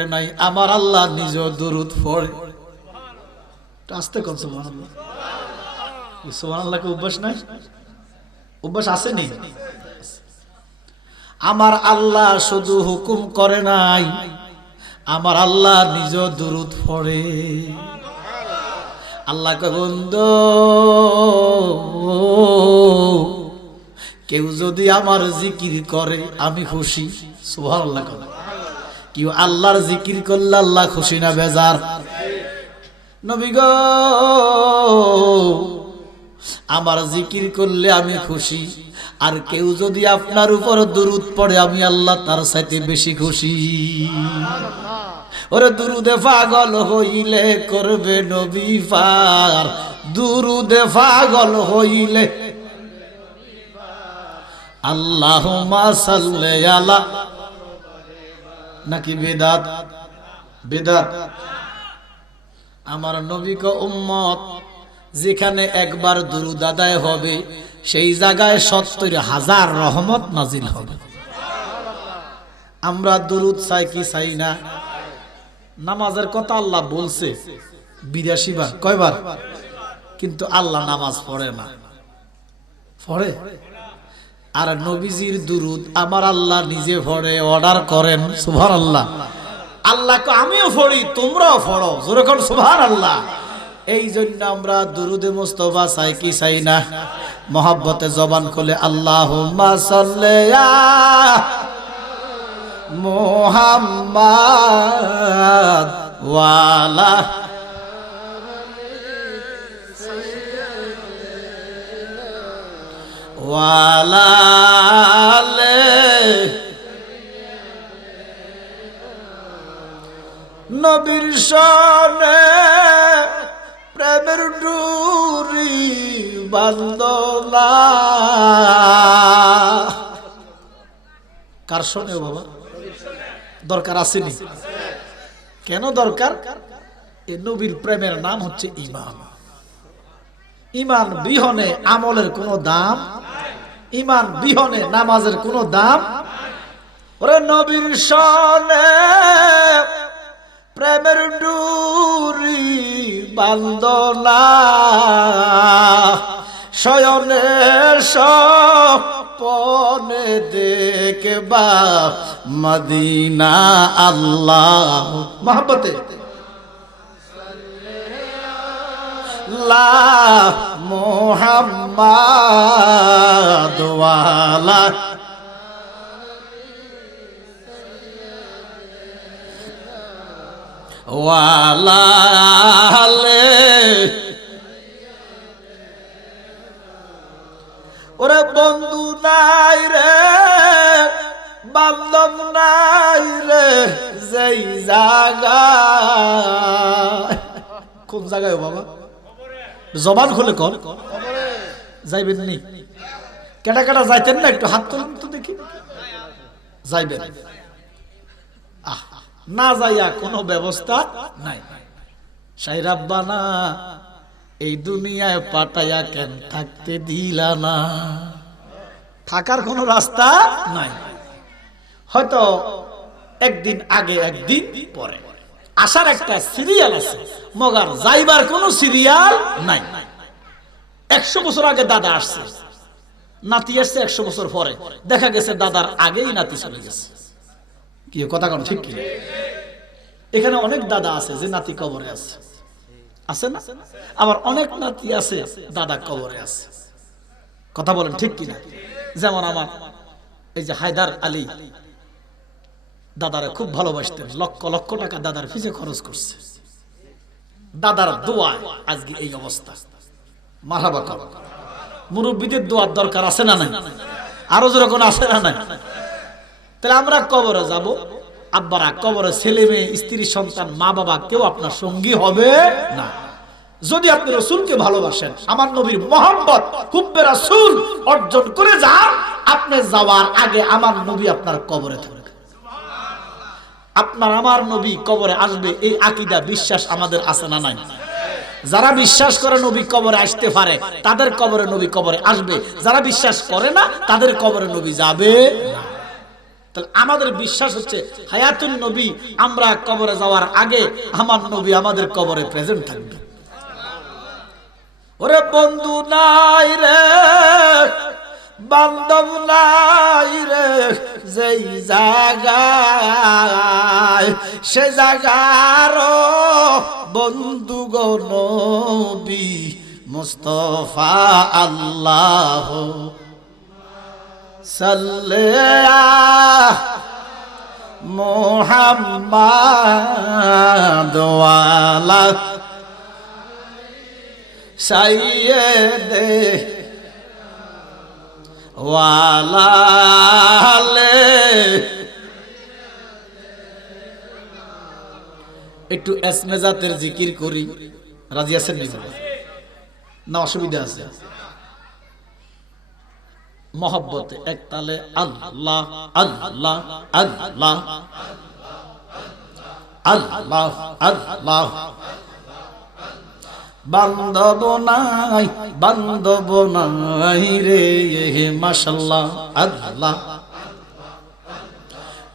করে নাই, আমার আল্লাহ নিজ দুরুদ পড়ে। আস্তে কন সোমান আল্লাহ সোমান আল্লাহকে অভ্যাস নাই? অভ্যাস আসেনি? আমার আল্লাহ শুধু হুকুম করে নাই, আমার আল্লাহ নিজ দুরুদ পড়ে। আল্লাহকে বন্ধু, কেউ যদি আমার জিকির করে, আমি খুশি। সুভান আল্লাহ কেউ আল্লাহর জিকির করলে আল্লাহ খুশি না, বেজার। নবী গো, আমার জিকির করলে আমি খুশি। আর কেউ যদি আপনার উপর দুরুদ পড়ে, আমি আল্লাহ তার সাথে বেশি খুশি। ওরে দুরুদে পাগল হইলে করবে নবী পার। দুরুদে পাগল হইলে আল্লাহ সাল্লে আলা নাকি বেদাত? বেদাত। আমার নবীক উম্মত যেখানে একবার দুরুদ আদায় হবে, সেই জায়গায় সত্তর হাজার রহমত নাজিল হবে। আমরা দুরুদ চাই কি চাই না? নামাজের কথা আল্লাহ বলছে বিরাশি বার, কয়বার? কিন্তু আল্লাহ নামাজ পড়ে না। পড়ে? আর নবীজির দুরুদ আমার আল্লাহ নিজে ভরে অর্ডার করেন সুভার আল্লাহ আল্লাহকে আমিও পড়ি, তোমরাও পড়ো। যেরকম সুভার আল্লাহ এই জন্য আমরা দুরুদে মোস্তফা চাই, কি চাই না? মহাব্বতে জবান খুলে আল্লাহ মোহাম্মদ ওয়ালা নবীর সনে প্রেমের ডুরি বান্দলা। কার শোনে বাবা? দরকার আসেনি। কেন দরকার? এ নবীর প্রেমের নাম হচ্ছে ইমান ইমান বিহনে আমলের কোনো দাম ইমান বিহনে নামাজের কোনো দাম? ওরে নবীর সনে প্রেমের ডুরি বান্দনা। শয়নে সপনে দেখবা মদিনা আল্লাহ। মহাব্বতে। লা মোহাম্মদ ওয়ালা ওয়ালালে ওরে বন্ধু নাই রে, বান্ধব নাই রে, যেই জায়গা কোন জায়গায় বাবা? জবান খুলে কর যাইবেন নি? কেটা কেটা যাইতেন না? একটু হাত তুলুন তো দেখি। যাইবেন। না যাইয়া কোনো ব্যবস্থা নাই। সাইরাব্বানা এই দুনিয়ায় পাটাইয়া কেন থাকতে দিলা না? থাকার কোনো রাস্তা নাই। হয়তো একদিন আগে, একদিন পরে। আসার একটা সিরিয়াল আছে। মগার যাইবার কোনো সিরিয়াল নাই। একশো বছর আগে দাদা আসছে। নাতি আসছে একশো বছর পরে। দেখা গেছে দাদার আগেই নাতি চলে গেছে। কি কথা কোন, ঠিক কি? এখানে অনেক দাদা আছে যে নাতি কবরে আছে। আছে না? আবার অনেক নাতি আছে, দাদা কবরে আছে। কথা বলেন, ঠিক কিনা? যেমন আমার এই যে হায়দার আলী। দাদারা খুব ভালোবাসতেন। লক্ষ লক্ষ টাকা দাদার পিছে খরচ করছে। দাদার দোয়া আজকে এই অবস্থা। মারাবা কর। মুরব্বীদের দোয়ার দরকার আছে না নাই? আরও যেরকম আছে না নাই? তাহলে আমরা কবরে যাব। আব্বারা কবরে ছেলে মেয়ে স্ত্রী সন্তান মা বাবা কেউ আপনার সঙ্গী হবে না। যদি আপনি রসুলকে ভালোবাসেন আমার নবীর মোহাম্মদ হুব্বে রাসূল অর্জন করে যান আপনি যাওয়ার আগে আমার নবী আপনার কবরে থাকবে। আপনার, আমার নবী কবরে আসবে, এই আকিদা বিশ্বাস আমাদের আছে না নাই? যারা বিশ্বাস করে নবী কবরে আসতে পারে, তাদের কবরে নবী কবরে আসবে। যারা বিশ্বাস করে না, তাদের কবরে নবী যাবে আমাদের বিশ্বাস হচ্ছে হায়াতুল নবী, আমরা কবরে যাওয়ার আগে আমার নবী আমাদের কবরে প্রেজেন্ট থাকবে। ওরে বন্ধু, নাই রে। বান্ধব নাই রে, যেই জায়গায়, সে জায়গার বন্ধু গো নবী মুস্তফা আল্লাহ মোহাম্মদ ওয়ালা সাইয়েদে একটু এসমেজাতের জিকির করি। রাজি আছেন না, অসুবিধা আছে। মহব্বতে এক তালে আল্লাহ আল্লাহ। আল্লাহ আল্লাহ আল্লাহ। বান্ধব নাই বান্ধব নাই রে, মাশাল্লাহ, আল্লাহ।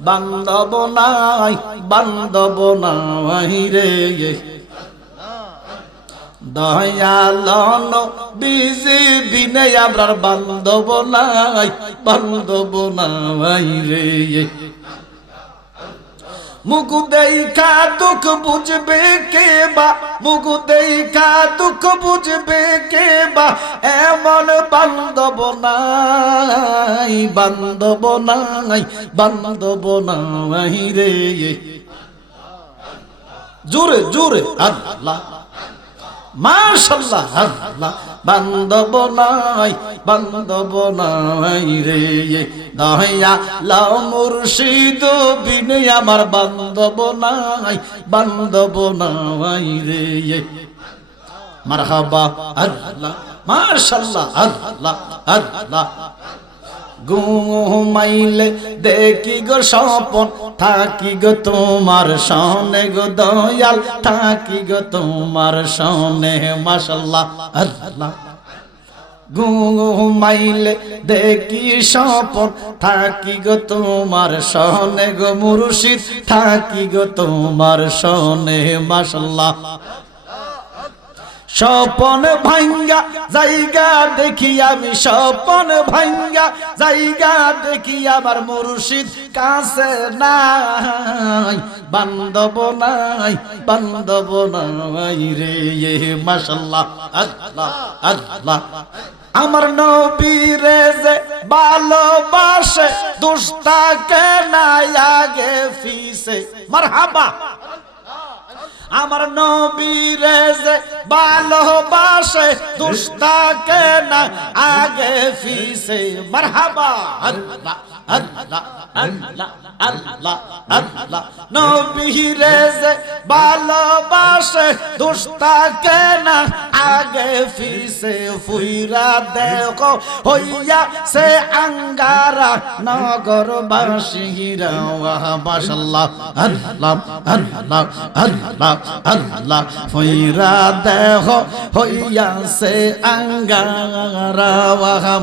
বান্ধব নাই বান্ধব নাই রে। দয়ালন বিজি বিনে আমরার বান্ধব নাই বান্ধব নাই রে। মুখ দেখা দুঃখ বুঝবে কে বা মুখ দেখা দুঃখ বুঝবে কে বা এমন বান্ধব নাই বান্ধব নাই বান্ধব নাই রে জোরে জোরে আল্লাহ মাশাল্লাহ আল্লাহ বান্ধব নাই বান্ধব নাই রে। দহিয়া লাও মুর্শিদ বিনে আমার বান্ধব নাই বান্ধব নাই রে। মারহাবা, আল্লাহ মাশাআল্লাহ আল্লাহ আল্লাহ। ঘুমাইলে দেখি গো স্বপন, থাকি গো তোমার সনে গো দয়াল, থাকি গো তোমার সনে আল্লাহ। ঘুমাইলে দেখি স্বপন, থাকি গো তোমার সনে গো মুর্শিদ, থাকি গো তোমার সনে, মাশাল্লাহ। স্বপন ভাঙ্গা, জায়গা দেখি আমি স্বপন ভাঙ্গা, জায়গা দেখি আমার মুর্শিদ কাছে নাই, বান্ধব নাই বান্ধব নাই রে মাশাল্লাহ, আল্লাহ আল্লাহ। আমার নবীরে যে ভালোবাসে, দুষ্টাকে নাই আগে ফিসে। মারহাবা। আমার নবীরে যে ভালোবাসে দুষ্টাকে না আগে ফিসে মারহাবা। আল্লাহ। আল্লাহ আল্লাহ আল্লাহ আল্লাহ নবীরে যে ভালোবাসে দুষ্টাকে না আগে ফিসে ফুইরা দেখো হইয়া সে আঙ্গারা নগর বাসিরা মাশাল্লাহ আল্লাহ আল্লাহ আল্লাহ আল্লাহ ফুইরা দেখো হইয়া সে আঙ্গারা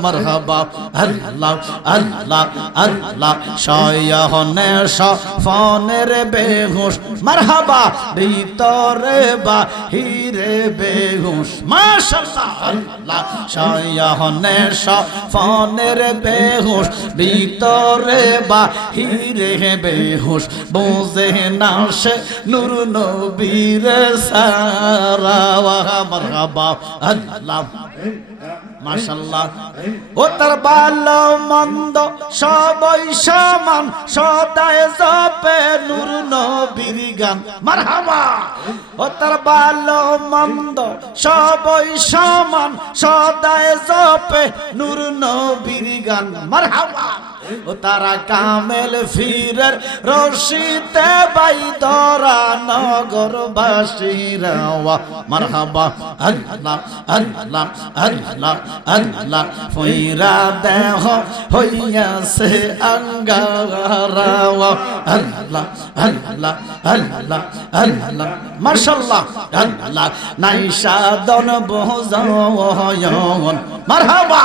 মারহাবা আল্লাহ আল্লাহ আল্লাহ শয়নে সফনের বেহুশ, মারহাবা, ভিতরে বাহিরে বেহুশ। মাশাআল্লাহ, আল্লাহ শয়নে সফনের বেহুশ, ভিতরে বাহিরে বেহুশ। বুঝে না সে নূর নবীর সারা মারহাবা, আল্লাহ। মাশাল্লাহ ও তার ভালো মন্দ, সবই সমান সদায় জপে নূর নবীর গান। মারহাবা! ও তার ভালো মন্দ, সবই সমান সদায় জপে নূর নবীর গান। মারহাবা! ও তারা কামেল ফিরের রশিতে বাই দরা নগর বাসিরা মারহাবা, আল্লাহ আল্লাহ আল্লাহ আল্লাহ, ফইরা দেহ হইয়াছে আঙ্গারা আল্লাহ আল্লাহ আল্লাহ আল্লাহ মাশাআল্লাহ আল্লাহ নাইশা দন বহজন মারহাবা।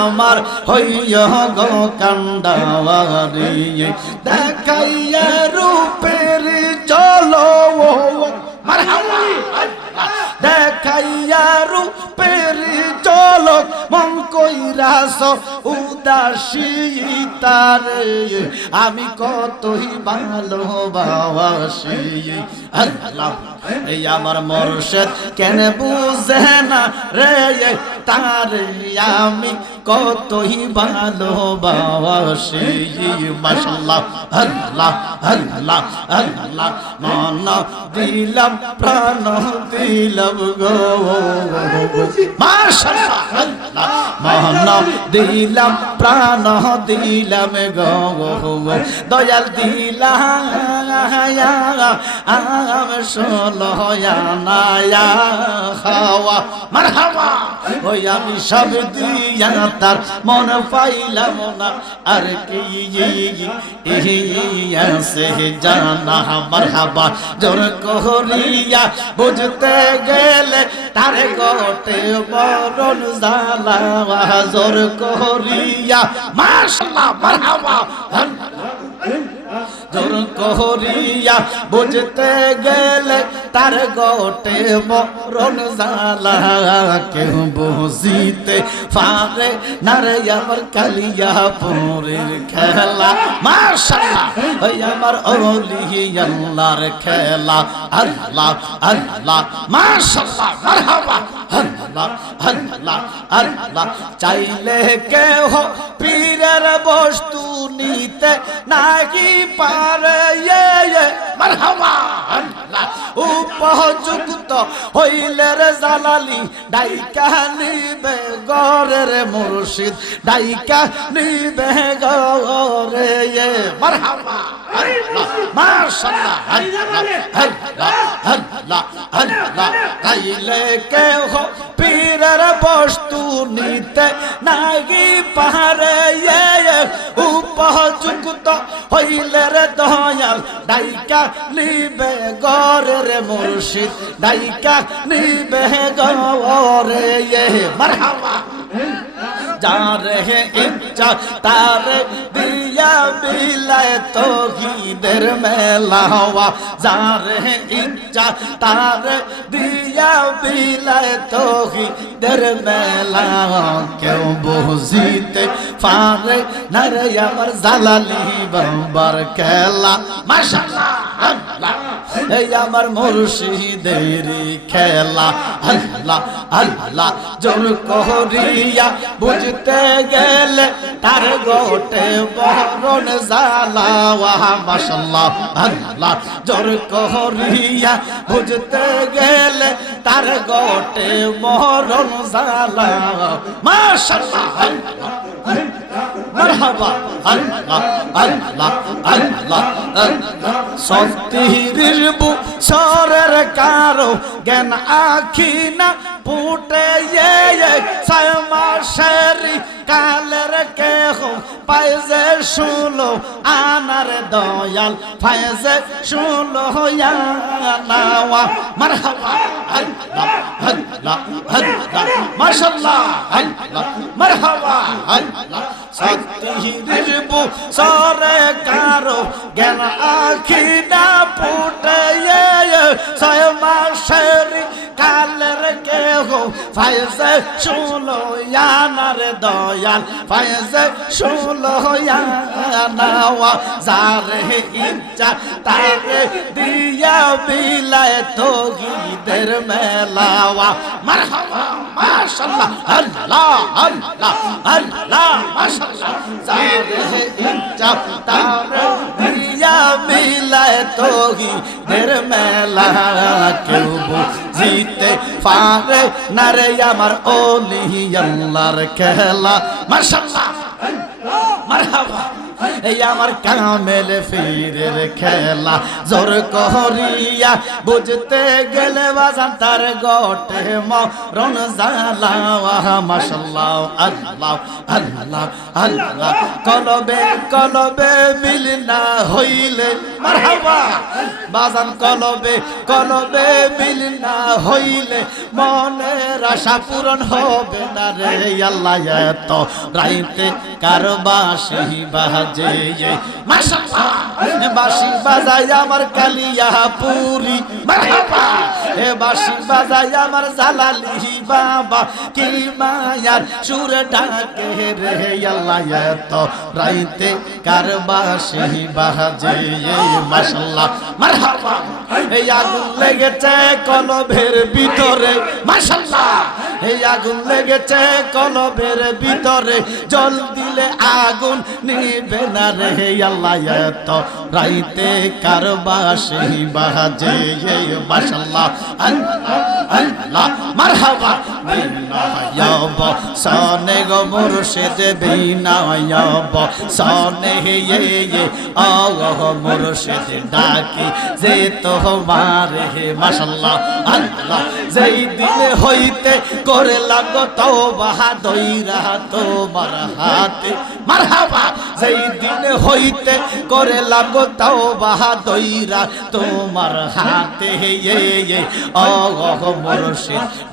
আমার হইয় গো কান্দাওয়ারি দেখাইয়া রূপের চলো মারহাবা। দেখাইয়া রূপের চলো মন কইরাস উদাসী তারে। আমি কতই ভালোবাসি। আল্লাহ, এই আমার মরশেদ কেন বুঝে না রে? তার আমি কতই ভালোবাসি মাশাল্লাহ, আল্লাহ আল্লাহ আল্লাহ মন দিলাম, প্রাণ দিলাম গো। আল্লাহ মন দিলাম, প্রাণ দিলাম গো। দয়াল দিলাম আম ষোলো নায়া খাওয়া ওই আমি সব দিয়া তার মন পাইলাম না। আর কি আছে জানা, মারহাবা জোর করিয়া বুঝতে গেলে তার গোটে বরণ জালা, জোর করিয়া, মাশাল্লাহ, মারহাবা। জোর করিয়া বুঝতে গেলে তার গোটে মরণ জালা। কেউ বুঝিতে পারে নারে আমার কালিয়া পুরের খেলা। মাশাল্লাহ, ওই আমার ওলি আল্লাহর খেলা। আল্লাহ আল্লাহ, মাশাল্লাহ, মারহাবা। আল্লাহ আল্লাহ আল্লাহ। চাইলে কেহ পীরের বস্তু নিতে নাকি পারে। ইয়ে ইয়ে উপযুক্ত হইলে রে জালালি, ডাইকা নিবে গরের মুর্শিদ, ডাইকা নিবে গরে ইয়ে মারহাবা, আল্লাহ। মাশাআল্লাহ, আল্লাহ আল্লাহ আল্লাহ আল্লাহ। চাইলে কেহ পীরের বস্তু নিতে নাগি পাহাড়ে রে দয়াল ডাইকা নিবে গরের মুর্শিদ ডাইকা নিবে গরে মারহাবা। যারে ইচ্ছা তারে দিয়া বিলায় তো গিদের মেলা হওয়া। যারে ইচ্ছা তারে দিয়া বিলায় তো গিদের মেলা কেউ বুঝিতে পারে না রে আমার জালালি। বাবার খেলা মাশাআল্লাহ আল্লাহ। এই আমার মুর্শিদের খেলা আল্লাহ আল্লাহ জোর করিয়া বুঝতে গেলে তার গোটে বরণ জালা মাশাল্লাহ আল্লাহ জোর করিয়া বুঝতে গেলে তার গোটে মরণ জালা আল্লাহ মারহাবা আল্লাহ আল্লাহ আল্লাহ আল্লাহ সত্যির বু সরের কারও জ্ঞান আখি না পুটে পাইজে শুলো, আনার দয়াল, ফাইজে শুলো নাওয়া। মারহাবা আল্লাহ আল্লাহ আল্লাহ মাশাআল্লাহ আল্লাহ মারহাবা আল্লাহ সত্যির বু সরে কারও জ্ঞান আখি না পুটে সায়মাশেরি কালের কেহ ফাইজে শুলো ইয়ানার দয়াল ফাইজে শুলো ইয়ানাওয়া, যারে ইচ্ছা তারে দিয়া বিলায় তো গীদের মেলাওয়া। মারহাবা মাশাআল্লাহ আল্লাহ আল্লাহ আল্লাহ মাশাআল্লাহ যারে ইচ্ছা তারে দিয়া মিলায় তোহি মেলা। কেউ বুঝিতে পারে না রে আমার ওলি আল্লাহর খেলা। মাশাআল্লাহ মারহাবা। এই আমার কামেল ফিরের খেলা জোর করিয়া বুঝতে গেলে বাজান তার গটে মরণ জালা মাশাল্লাহ, আল্লাহ আল্লাহ আল্লাহ। কলবে কলবে মিল না হইলে মারহাবা। বাজান কলবে কলবে মিল না হইলে মনের আশা পূরণ হবে না রে। আল্লাহ, এত রাইতে কার বাসি আমার কালিয়া পুরি এ বাসি বাজাই আমার জালালি বাবা। কি মায়ার সুর ডাকে রে আল্লাহ, এত রাইতে কার বাসি বাজে মারহাবা। এই আগুন লেগেছে কলবের ভিতরে। মাশাআল্লাহ। এই আগুন লেগেছে কলবের ভিতরে। জল দিলে আগুন নিবে না রে আল্লাহ এত রাইতে কার বাসি বাজে মাশাআল্লাহ, আল্লাহ মারহাবা। বিনায়ব সনে গো মুর্শিদ, বিনায়ব। সনে য়ে য়ে আহ মুর্শিদ, ডাকি যে তোমার হে, মাশাআল্লাহ, আল্লাহ। দিন হইতে করে লাগো তওবা তোমার হাতে। মারহাবা। যেই দিন হইতে করে লাগো তওবা দইরা তোমার হাতে। য়ে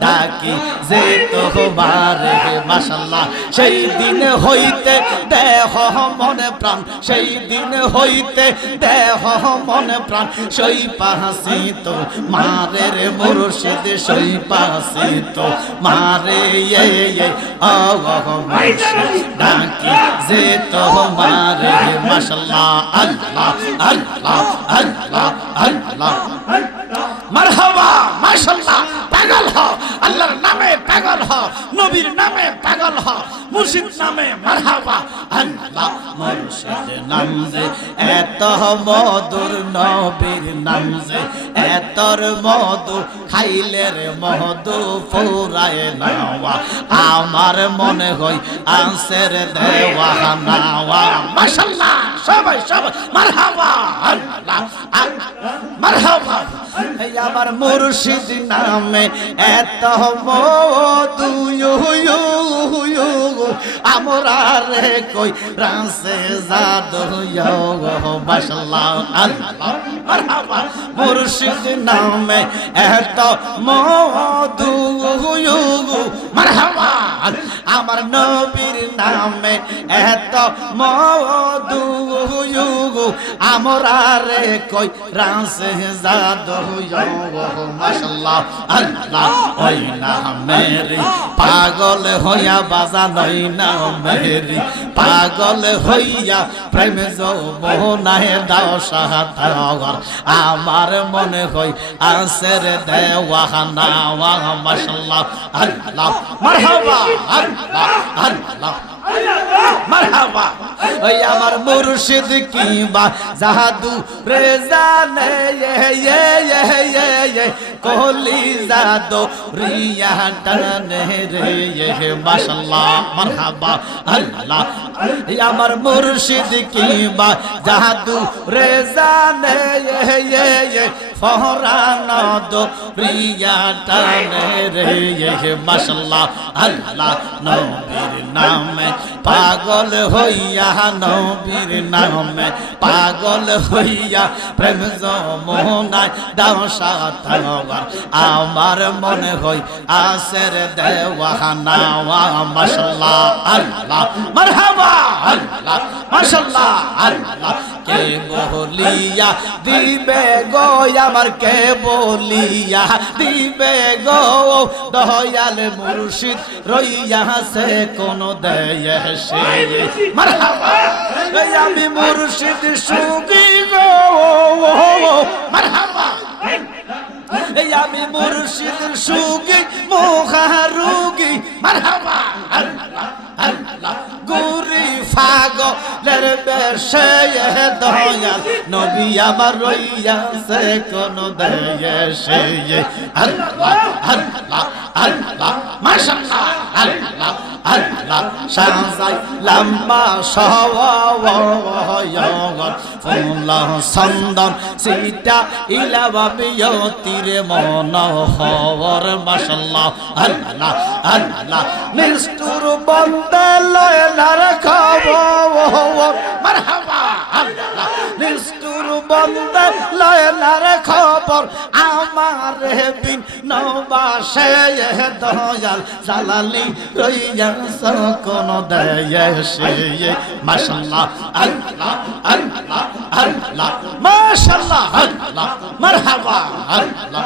ডাকি যে তোমার। হে মাশাআল্লাহ সেই দিন হইতে দেহ মনে প্রাণ, সেই দিন হইতে দেহ মনে প্রাণ, সই পাহাসি তো মারে রে মুর্শিদ, সই পাহাসি তো মারে। এ আহ ডাকি যে তো মারে মাশাআল্লাহ আল্লাহ আল্লাহ আল্লাহ আল্লাহ। মারহাবা, মাশাআল্লাহ, পাগল হ। আল্লাহর নামে পাগল হ, নবীর নামে পাগল হ, মুর্শিদ নামে মারহাবা। আল্লাহ মুর্শিদ নাম যে এত মধুর নবীর নাম যে এতর মধু খাইলে রে মধু ফুরায় নাওয়া। আমার মনে হয় আনসের দেওয়া নাওয়া। মাশাআল্লাহ, সবাই সবাই, মারহাবা আল্লাহ, মারহাবা। আমার মুর্শিদ নামে এত আমরা রে কই রাসে মুর্শিদ নামে এত মধু মারহাবা। আমার নবীর নামে এত মধু আমরা রে কই রাসে জাদু মাশাআল্লাহ আল্লাহ, ওই না পাগল হইয়া বাজানই না মেরি পাগল হইয়া প্রেম যৌবনায় দাও সাহাতাগর আমার মনে হই আসের দেওয়া নাওয়া মাশাআল্লাহ আল্লাহ, মারহাবা, আল্লাহ আল্লাহ। মারহাবা। ওই আমার মুর্শিদ কি বা জাদু রে জানে রিয়া টানে রে বা জাদু রে জানে ইয়ে ইয়ে ইয়ে টানে পাগল হইয়া নবীর নামে, পাগল হইয়া প্রেম মোহনায় দাও সাতাবার। আমার মনে হই আসের দেওয়া নাওয়া মাশাল্লাহ, আল্লাহ, মারহাবা, আল্লাহ, মাশাল্লাহ, আল্লাহ, কে বলিয়া দিবে গো আমার কে বলিয়া দিবে গো? দয়াল মুর্শিদ রইয়া সে কোন দেয় সে। মারহাবা। এই আমি মুর্শিদ সুগি গো। মারহাবা। এই আমি মুর্শিদ সুগি মোহারুগি। মারহাবা। আল্লাহ আল্লাহ গুরি পাগলের বেশে দয়াল। নবী আমার রইয়াছে কোন দেশে আল্লাহ আল্লাহ আল্লাহ, মাশাআল্লাহ। আল্লাহ আল্লাহ সাজাই লম্বা সওয়ায়গর ফুলা সন্দন সিটা ইলাবা বিয়তিরে মন হওয়ার মাশাআল্লাহ আল্লাহ আল্লাহ নিষ্ঠুর বন্দে মারহাবা আল্লাহ নিষ্ঠুর বন্দে লয়লার খবর, আমার বিন নবাসে দয়াল জালালি রইয়া সকন দেয় মাশাল্লাহ, আল্লাহ আল্লাহ আল্লাহ, মাশাল্লাহ, আল্লাহ, মারহাবা, আল্লাহ।